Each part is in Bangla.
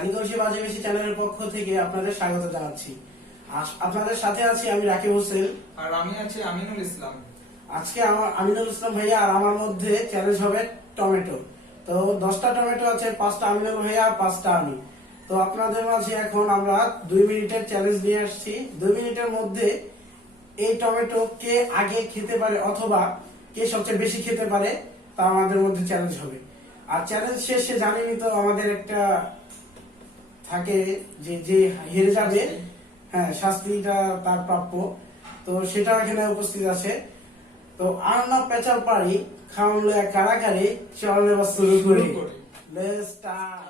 খালি কলসি বাজে বেশি চ্যানেলের পক্ষ থেকে আপনাদের স্বাগত জানাচ্ছি। আপনাদের সাথে আছি আমি রাকিব হোসেন আর আমি আছি আমিনুল ইসলাম। আজকে আমার আমিনুল ইসলাম ভাইয়া আর আমার মধ্যে চ্যালেঞ্জ হবে টমেটো। তো 10টা টমেটো আছে, 5টা আমিনুল ভাইয়া আর 5টা আমি। তো আপনাদের মাঝে এখন আমরা 2 মিনিটের চ্যালেঞ্জ নিয়ে আসছি। 2 মিনিটের মধ্যে এই টমেটো কে আগে খেতে পারে অথবা কে সবচেয়ে বেশি খেতে পারে তা আমাদের মধ্যে চ্যালেঞ্জ হবে। আর চ্যালেঞ্জ শেষে জানেনই তো আমাদের একটা থাকে যে যে হেরে যাবে, হ্যাঁ, শাস্তিটা তার প্রাপ্য। তো সেটা এখানে উপস্থিত আছে। তো আর না পেঁচাল পারি খাওয়ালে কারাকারি, চলে বা শুরু করি। Let's start.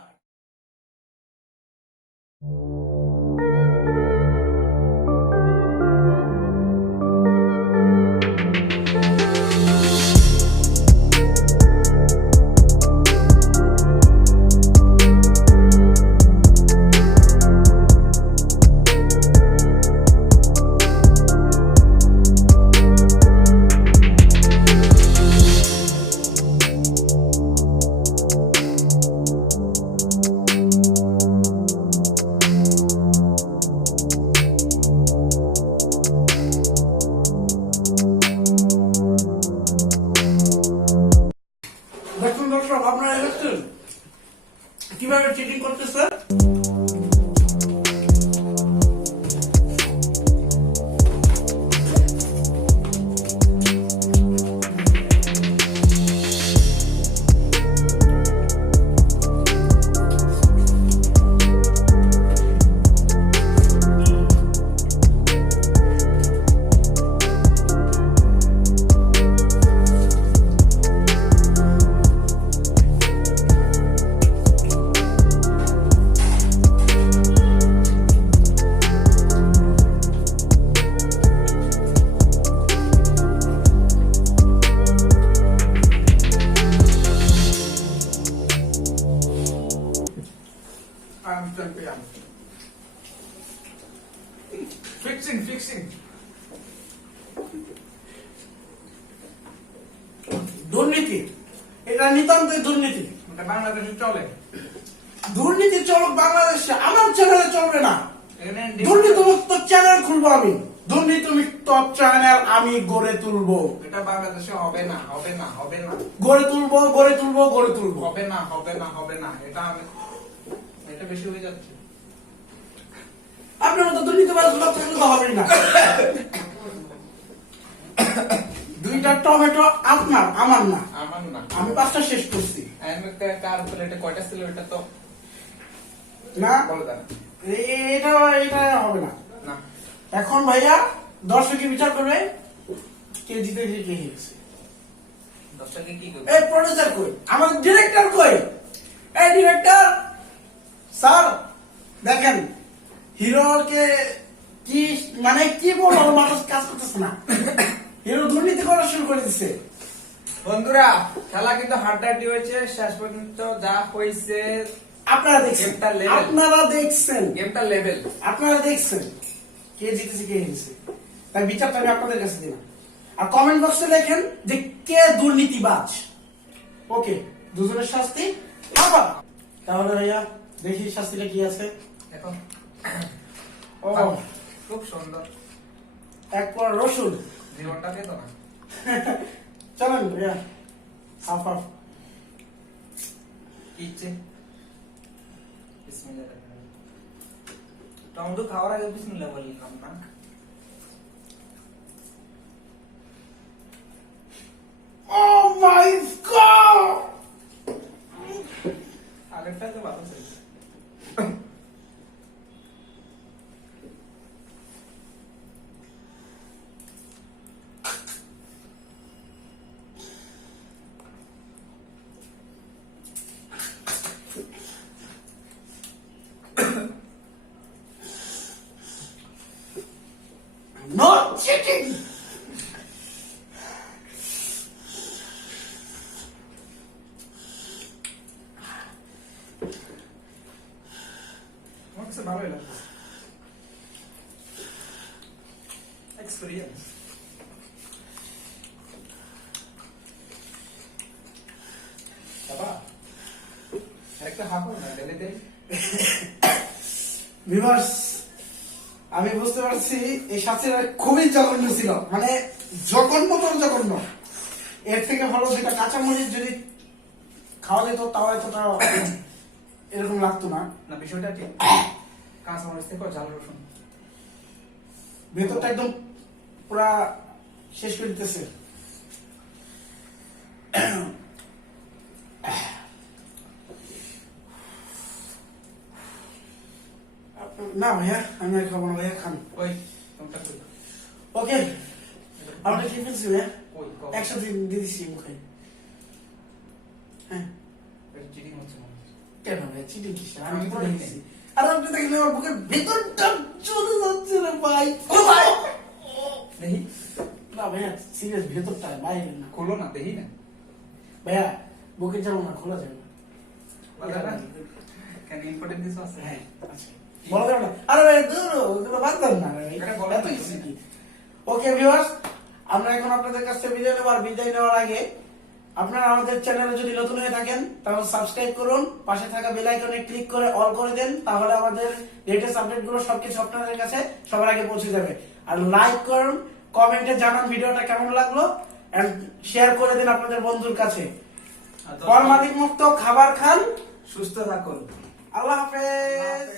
দেখুন দর্শক, আপনারা দেখছেন কিভাবে চিটিং করতেছে। ফিক্সিং দুর্নীতি, এটা নিতান্তই দুর্নীতি। এটা বাংলাদেশে চলে। দুর্নীতি চলুক বাংলাদেশে, আমার চ্যানেলে চলবে না। এখানে দুর্নীতি মুক্ত চ্যানেল খুলবো আমি, দুর্নীতি মুক্ত চ্যানেল আমি গড়ে তুলবো। এটা বাংলাদেশে হবে না, হবে না, হবে না, গড়ে তুলবো, গড়ে তুলবো, গড়ে তুলবো। হবে না, হবে না, হবে না। এটা বেশি হয়ে যাচ্ছে। আপনার মতো দুর্নীতিবাজ লোক থাকলে তো হবেই না। 2টা টমেটো আপনার, আমার না। আমার না, আমি 5টা শেষ করছি। কার প্লেটে কয়টা ছিল এটা তো না, বলে দেন। এটা এটা হবে না। না, এখন ভাইয়া দর্শকে বিচার করবে কে জিতে কে হেরেছে। দর্শকে কি করবে? এই প্রডিউসার কই, আমাদের ডিরেক্টর কই? এই ডিরেক্টর স্যার, দেখেন হিরোকে কি মানে কি বলবো, মানুষ কাজ করতেছে না। হিরো দুর্নীতি করা শুরু করে দিচ্ছে। বন্ধুরা, খেলা কিন্তু হাড্ডাহাড্ডি হয়েছে। শেষ পর্যন্ত যা হয়েছে আপনারা দেখছেন, গেমটা level। আপনারা দেখছেন, গেমটা লেভেল। আপনারা দেখছেন কে জিতেছে কে হেরেছে। তাই বিচারটা আমি আপনাদের কাছে দিলাম। আর কমেন্ট বক্সে লেখেন যে কে দুর্নীতিবাজ। ওকে, দুজনের শাস্তি আবার। তাহলে ভাইয়া দেখি শাস্তিটা কি আছে। এখন ও খুব সুন্দর। এক পর রসুন। জীবনটা পেতো না। চলেন ভাইয়া, হাফ হাফ। কি ইচ্ছে? বিসমিল্লাহ। টমেটো খাওয়ার আগে বিসমিল্লাহ বললাম না। Oh my God! আগেরটা তো ভালো ছিল। No cheating! কাছে ভালোই লাগছে। এক্সপেরিয়েন্স। বাবা একটা হাফ না ঢেলে দেই। ভিউয়ার্স, আমি বুঝতে পারছি এই শাস্তিটা খুবই জঘন্য ছিল, মানে জঘন্য তো জঘন্য। এর থেকে ভালো যেটা কাঁচামরিচ যদি খাওয়া যেত তাও এতটা এরকম লাগতো না। না বিষয়টা কি, কাঁচা মরিচ থেকে ঝাল রসুন ভেতরটা একদম পুরা শেষ করে দিতেছে। না ভাইয়া, আমি আর খাবো না ভাইয়া, খান। ওই তোমটা কই ওকে, আমরা খেয়ে ফেলছি ভাইয়া, কই কই একসাথে দিয়ে দিচ্ছি মুখে। হ্যাঁ, চিটিং হচ্ছে মনে হচ্ছে। কেন ভাইয়া চিটিং কিসে? আমি আমি তো তো দেখেছি। আর আপনি দেখলে আমার বুকের ভেতরটা চলে যাচ্ছে রে ভাই। ও ভাই দেখি, না ভাইয়া সিরিয়াস, ভেতরটা বাইরে না। খোলো না দেখি না। ভাইয়া বুকে যাবো না, খোলা যাবে না। বলা যাবে না? কেন ইম্পর্টেন্ট কিছু আছে? হ্যাঁ, আচ্ছা। বলা যাবে না। আরে ভাই দূর, ওগুলো বাদ দেন না ভাই। এটা বলা এত যাবে কিছু না। কি? ওকে ভিউয়ার্স, আমরা এখন আপনাদের কাছ থেকে বিদায় নেব। আর বিদায় নেওয়ার আগে আপনারা আমাদের চ্যানেলে যদি নতুন হয়ে থাকেন তাহলে সাবস্ক্রাইব করুন, পাশে থাকা বেল আইকনে ক্লিক করে অল করে দেন, তাহলে আমাদের লেটেস্ট আপডেট গুলো সবকিছু আপনাদের কাছে সবার আগে পৌঁছে যাবে। আর লাইক করুন, কমেন্টে জানান ভিডিওটা কেমন লাগলো, এন্ড শেয়ার করে দিন আপনাদের বন্ধুর কাছে। ফরমালিন মুক্ত খাবার খান, সুস্থ থাকুন। আল্লাহ হাফেজ।